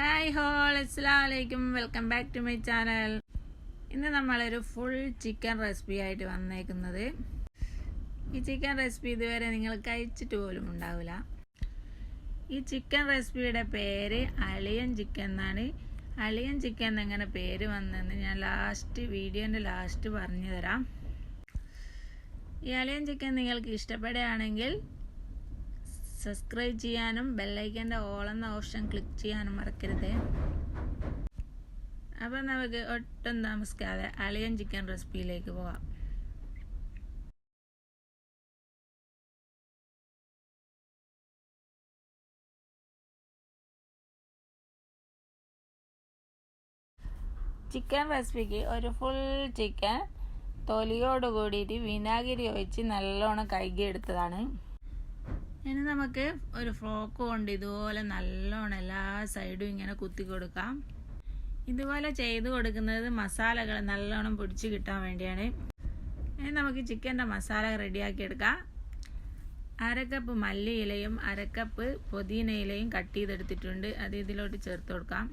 Hi all, അസ്സലാമലൈക്കും. Welcome back to my channel. ഇന്ന് നമ്മളൊരു ഫുൾ ചിക്കൻ റെസിപ്പി ആയിട്ട് വന്നേക്കുന്നത്. ഈ ചിക്കൻ റെസിപ്പി ഇതുവരെ നിങ്ങൾ കഴിച്ചിട്ട് പോലും ഉണ്ടാവില്ല. ഈ ചിക്കൻ റെസിപ്പിയുടെ പേര് അളിയൻ ചിക്കൻ എന്നാണ്. അളിയൻ ചിക്കൻ എങ്ങനെ പേര് വന്നതെന്ന് ഞാൻ വീഡിയോൻ്റെ ലാസ്റ്റ് പറഞ്ഞു തരാം. ഈ അളിയൻ ചിക്കൻ നിങ്ങൾക്ക് ഇഷ്ടപ്പെടുകയാണെങ്കിൽ സബ്സ്ക്രൈബ് ചെയ്യാനും ബെല്ലൈക്കൻ്റെ ഓൾ എന്ന ഓപ്ഷൻ ക്ലിക്ക് ചെയ്യാനും മറക്കരുത്. അപ്പം നമുക്ക് ഒട്ടും താമസിക്കാതെ അളിയൻ ചിക്കൻ റെസിപ്പിയിലേക്ക് പോകാം. ചിക്കൻ റെസിപ്പിക്ക് ഒരു ഫുൾ ചിക്കൻ തൊലിയോട് കൂടിയിട്ട് വിനാഗിരി ഒഴിച്ച് നല്ലോണം കഴുകിയെടുത്തതാണ്. ഇനി നമുക്ക് ഒരു ഫ്രോക്ക് കൊണ്ട് ഇതുപോലെ നല്ലോണം എല്ലാ സൈഡും ഇങ്ങനെ കുത്തി കൊടുക്കാം. ഇതുപോലെ ചെയ്ത് കൊടുക്കുന്നത് മസാലകൾ നല്ലോണം പിടിച്ച് കിട്ടാൻ വേണ്ടിയാണ്. ഇനി നമുക്ക് ചിക്കൻ്റെ മസാല റെഡിയാക്കി എടുക്കാം. 1/2 കപ്പ് മല്ലിയിലയും 1/2 കപ്പ് പുതിന ഇലയും കട്ട് ചെയ്തെടുത്തിട്ടുണ്ട്. അത് ഇതിലോട്ട് ചേർത്ത് കൊടുക്കാം.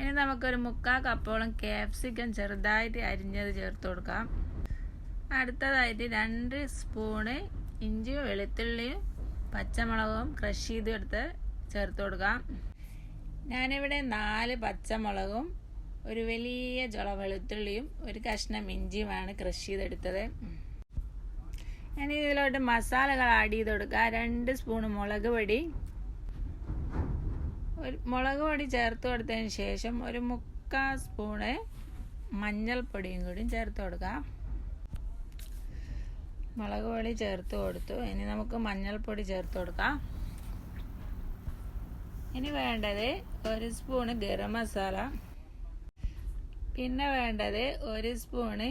ഇനി നമുക്കൊരു 3/4 കപ്പോളം ക്യാപ്സിക്കം ചെറുതായിട്ട് അരിഞ്ഞത് ചേർത്ത് കൊടുക്കാം. അടുത്തതായിട്ട് 2 സ്പൂണ് ഇഞ്ചിയും വെളുത്തുള്ളിയും പച്ചമുളകും ക്രഷ് ചെയ്തെടുത്ത് ചേർത്ത് കൊടുക്കാം. ഞാനിവിടെ 4 പച്ചമുളകും ഒരു വലിയ ചുള വെളുത്തുള്ളിയും ഒരു കഷ്ണം ഇഞ്ചിയുമാണ് ക്രഷ് ചെയ്തെടുത്തത്. ഇനി ഇതിലോട്ട് മസാലകൾ ആഡ് ചെയ്ത് കൊടുക്കുക. 2 സ്പൂണ് മുളക് പൊടി ചേർത്ത് കൊടുത്തതിന് ശേഷം ഒരു 3/4 സ്പൂണ് മഞ്ഞൾപ്പൊടിയും കൂടി ചേർത്ത് കൊടുക്കാം. മുളക് പൊടി ചേർത്ത് കൊടുത്തു. ഇനി നമുക്ക് മഞ്ഞൾപ്പൊടി ചേർത്ത് കൊടുക്കാം. ഇനി വേണ്ടത് 1 സ്പൂണ് ഗരം മസാല, പിന്നെ വേണ്ടത് 1 സ്പൂണ്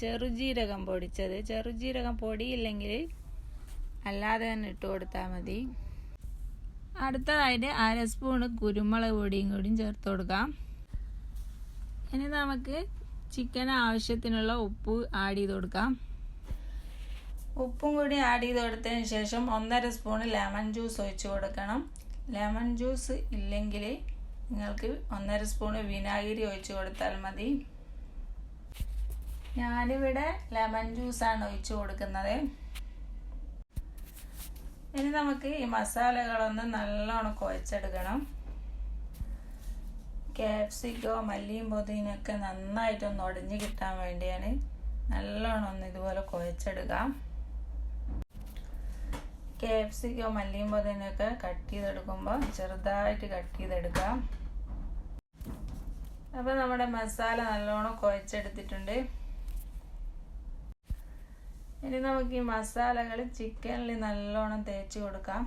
ചെറുജീരകം പൊടിച്ചത്. ചെറുജീരകം പൊടിയില്ലെങ്കിൽ അല്ലാതെ തന്നെ ഇട്ട് കൊടുത്താൽ മതി. അടുത്തതായിട്ട് 1/2 സ്പൂണ് കുരുമുളക് പൊടിയും കൂടിയും ചേർത്ത് കൊടുക്കാം. ഇനി നമുക്ക് ചിക്കന് ആവശ്യത്തിനുള്ള ഉപ്പ് ആഡ് ചെയ്ത് കൊടുക്കാം. ഉപ്പും കൂടി ആഡ് ചെയ്ത് കൊടുത്തതിന് ശേഷം 1/2 സ്പൂണ് ലെമൺ ജ്യൂസ് ഒഴിച്ച് കൊടുക്കണം. ലെമൺ ജ്യൂസ് ഇല്ലെങ്കിൽ നിങ്ങൾക്ക് 1/2 സ്പൂണ് വിനാഗിരി ഒഴിച്ച് കൊടുത്താൽ മതി. ഞാനിവിടെ ലെമൺ ജ്യൂസാണ് ഒഴിച്ച് കൊടുക്കുന്നത്. ഇനി നമുക്ക് ഈ മസാലകളൊന്ന് നല്ലോണം കുഴച്ചെടുക്കണം. ക്യാപ്സിക്കോ മല്ലിയും പുതിനയൊക്കെ നന്നായിട്ടൊന്ന് ഉടഞ്ഞ് കിട്ടാൻ വേണ്ടിയാണ് നല്ലോണം ഒന്ന് ഇതുപോലെ കുഴച്ചെടുക്കാം. ക്യാപ്സിക്കോ മല്ലിയും പുതിനയൊക്കെ കട്ട് ചെയ്തെടുക്കുമ്പോൾ ചെറുതായിട്ട് കട്ട് ചെയ്തെടുക്കാം. അപ്പോൾ നമ്മുടെ മസാല നല്ലോണം കുഴച്ചെടുത്തിട്ടുണ്ട്. ഇനി നമുക്ക് ഈ മസാലകൾ ചിക്കനിൽ നല്ലോണം തേച്ച് കൊടുക്കാം.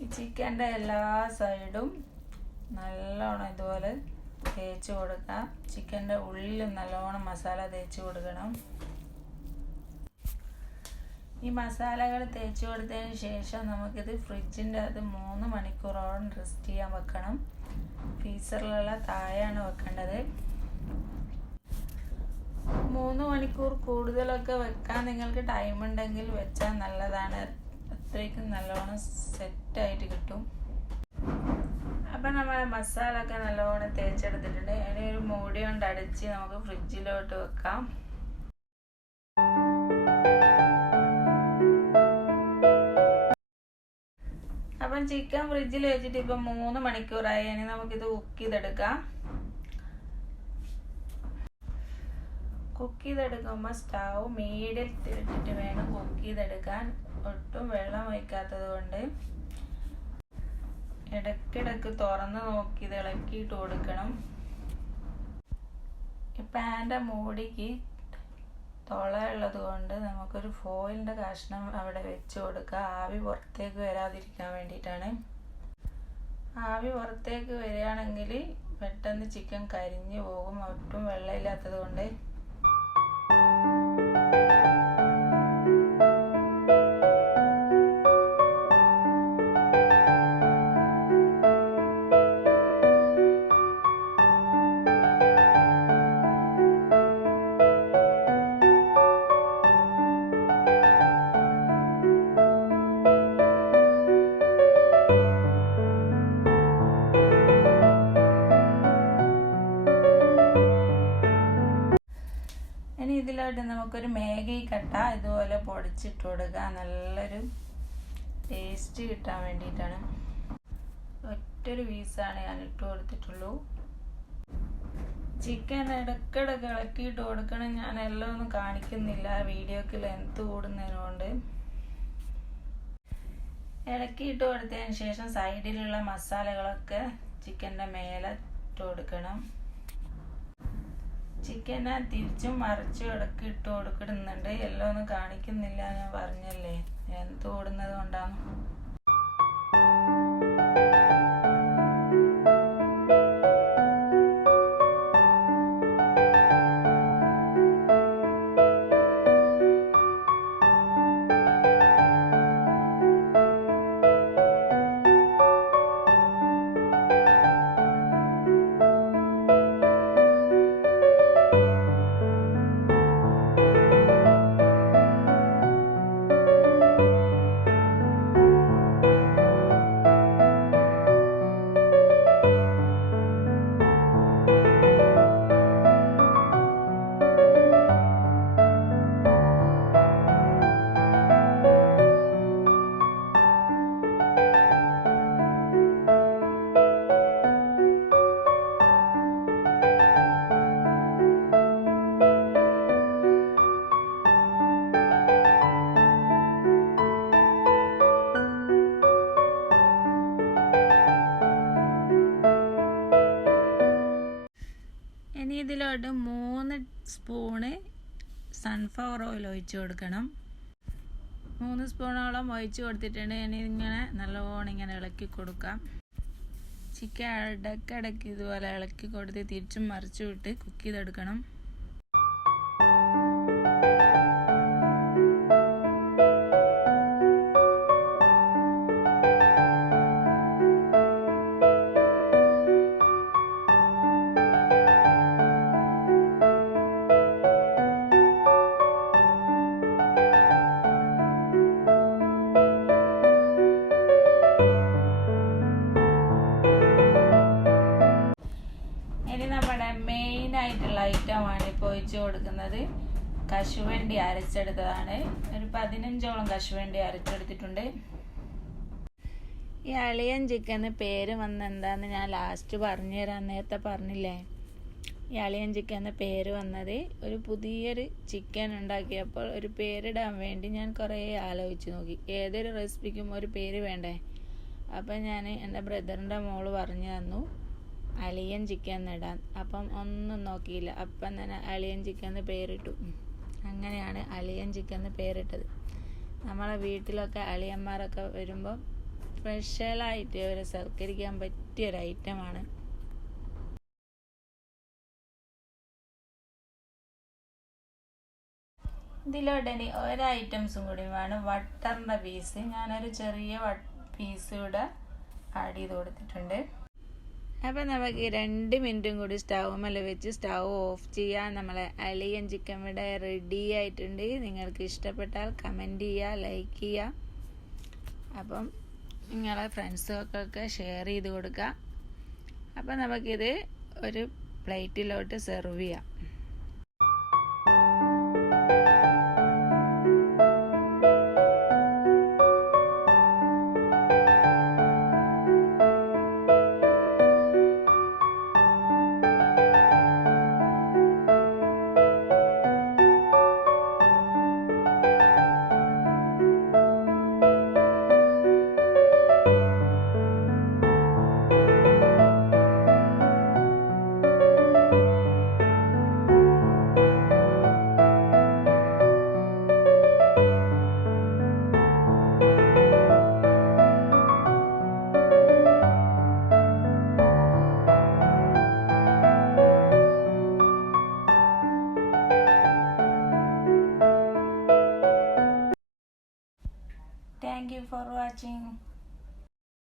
ഈ ചിക്കൻ്റെ എല്ലാ സൈഡും നല്ലോണം ഇതുപോലെ തേച്ച് കൊടുക്കാം. ചിക്കൻ്റെ ഉള്ളിലും നല്ലോണം മസാല തേച്ച് കൊടുക്കണം. ഈ മസാലകൾ തേച്ച് കൊടുത്തതിന് ശേഷം നമുക്കിത് ഫ്രിഡ്ജിൻ്റെ അത് 3 മണിക്കൂറോളം റെസ്റ്റ് ചെയ്യാൻ വെക്കണം. ഫ്രീസറിലുള്ള താഴെയാണ് വെക്കേണ്ടത്. 3 മണിക്കൂർ കൂടുതലൊക്കെ വെക്കാൻ നിങ്ങൾക്ക് ടൈം ഉണ്ടെങ്കിൽ വെച്ചാൽ നല്ലതാണ്. അത്രയ്ക്കും നല്ലോണം സെറ്റായിട്ട് കിട്ടും. അപ്പം നമ്മുടെ മസാല ഒക്കെ നല്ലോണം തേച്ചെടുത്തിട്ടുണ്ട്. ഇനി ഒരു മൂടി കൊണ്ട് അടച്ച് നമുക്ക് ഫ്രിഡ്ജിലോട്ട് വെക്കാം. അപ്പം ചിക്കൻ ഫ്രിഡ്ജിൽ വെച്ചിട്ട് ഇപ്പം 3 മണിക്കൂറായി. ഇനി നമുക്കിത് കുക്ക് ചെയ്തെടുക്കാം. കുക്ക് ചെയ്തെടുക്കുമ്പോൾ സ്റ്റൗ മീഡിയത്തിൽ ഇട്ടിട്ട് വേണം കുക്ക് ചെയ്തെടുക്കാൻ. ഒട്ടും വെള്ളം ഒഴിക്കാത്തത് കൊണ്ട് ഇടയ്ക്കിടയ്ക്ക് തുറന്ന് നോക്കി ഇത് ഇളക്കിയിട്ട് കൊടുക്കണം. ഈ പാൻ്റെ മൂടിക്ക് തുളയുള്ളത് കൊണ്ട് നമുക്കൊരു ഫോയിലിൻ്റെ കഷ്ണം അവിടെ വെച്ച് കൊടുക്കുക. ആവി പുറത്തേക്ക് വരാതിരിക്കാൻ വേണ്ടിയിട്ടാണ്. ആവി പുറത്തേക്ക് വരികയാണെങ്കിൽ പെട്ടെന്ന് ചിക്കൻ കരിഞ്ഞു പോകും, ഒട്ടും വെള്ളമില്ലാത്തത് കൊണ്ട്. കട്ട ഇതുപോലെ പൊടിച്ചിട്ട് കൊടുക്കുക. നല്ലൊരു ടേസ്റ്റ് കിട്ടാൻ വേണ്ടിയിട്ടാണ്. ഒറ്റൊരു പീസാണ് ഞാൻ ഇട്ട് കൊടുത്തിട്ടുള്ളൂ. ചിക്കൻ ഇടയ്ക്കിടയ്ക്ക് ഇളക്കിയിട്ട് കൊടുക്കണം. ഞാൻ എല്ലാം ഒന്നും കാണിക്കുന്നില്ല, വീഡിയോക്ക് ലെങ്ത് കൂടുന്നതിനുകൊണ്ട്. ഇളക്കിയിട്ട് കൊടുത്തതിന് ശേഷം സൈഡിലുള്ള മസാലകളൊക്കെ ചിക്കൻ്റെ മേലെ ഇട്ട് കൊടുക്കണം. ചിക്കനെ തിരിച്ചും മറിച്ചും ഇടയ്ക്ക് ഇട്ട് കൊടുക്കുന്നുണ്ട്. എല്ലാം ഒന്നും കാണിക്കുന്നില്ല, ഞാൻ പറഞ്ഞല്ലേ ലെങ്ത് കൂടുന്നത് കൊണ്ടാണ്. ഇനി ഇതിലോട്ട് 3 സ്പൂണ് സൺഫ്ലവർ ഓയിൽ ഒഴിച്ച് കൊടുക്കണം. 3 സ്പൂണോളം ഒഴിച്ച് കൊടുത്തിട്ടുണ്ട്. ഇനി ഇങ്ങനെ നല്ലോണം ഇങ്ങനെ ഇളക്കി കൊടുക്കാം. ചിക്കൻ ഇടയ്ക്കിടയ്ക്ക് ഇതുപോലെ ഇളക്കി കൊടുത്ത് തിരിച്ചും മറിച്ചും ഇട്ട് കുക്ക് ചെയ്തെടുക്കണം. മെയിനായിട്ടുള്ള ഐറ്റമാണ് ഇപ്പോൾ ഒഴിച്ച് കൊടുക്കുന്നത്. കശുവണ്ടി അരച്ചെടുത്തതാണ്. ഒരു 15ഓളം കശുവണ്ടി അരച്ചെടുത്തിട്ടുണ്ട്. ഈ അളിയൻ ചിക്കന് പേര് വന്ന എന്താന്ന് ഞാൻ ലാസ്റ്റ് പറഞ്ഞു തരാം. നേരത്തെ പറഞ്ഞില്ലേ, ഈ അളിയൻ ചിക്കന് പേര് വന്നത് ഒരു പുതിയൊരു ചിക്കൻ ഉണ്ടാക്കിയപ്പോൾ ഒരു പേരിടാൻ വേണ്ടി ഞാൻ കുറേ ആലോചിച്ച് നോക്കി. ഏതൊരു റെസിപ്പിക്കും ഒരു പേര് വേണ്ടേ. അപ്പം ഞാൻ എൻ്റെ ബ്രദറിൻ്റെ മോള് പറഞ്ഞു തന്നു അളിയൻ ചിക്കൻ ഇടാൻ. അപ്പം ഒന്നും നോക്കിയില്ല, അപ്പം തന്നെ അളിയൻ ചിക്കൻ പേരിട്ടു. അങ്ങനെയാണ് അളിയൻ ചിക്കൻ പേരിട്ടത്. നമ്മളെ വീട്ടിലൊക്കെ അളിയന്മാരൊക്കെ വരുമ്പോൾ സ്പെഷ്യലായിട്ട് അവരെ സൽക്കരിക്കാൻ പറ്റിയൊരു ഐറ്റമാണ്. ഇതിലോട്ട് ഇനി ഒരു ഐറ്റംസും കൂടി വേണം, ബട്ടറിൻ്റെ പീസ്. ഞാനൊരു ചെറിയ പീസ് കൂടെ ആഡ് ചെയ്ത് കൊടുത്തിട്ടുണ്ട്. അപ്പം നമുക്ക് 2 മിനിറ്റും കൂടി സ്റ്റൗമ്മേൽ വെച്ച് സ്റ്റൗ ഓഫ് ചെയ്യാൻ. നമ്മളെ അളിയൻ ചിക്കൻ ഇവിടെ റെഡി ആയിട്ടുണ്ട്. നിങ്ങൾക്ക് ഇഷ്ടപ്പെട്ടാൽ കമൻറ്റ് ചെയ്യുക, ലൈക്ക് ചെയ്യുക. അപ്പം നിങ്ങളെ ഫ്രണ്ട്സുകൾക്കൊക്കെ ഷെയർ ചെയ്ത് കൊടുക്കുക. അപ്പം നമുക്കിത് ഒരു പ്ലേറ്റിലോട്ട് സെർവ് ചെയ്യാം. Thank you for watching.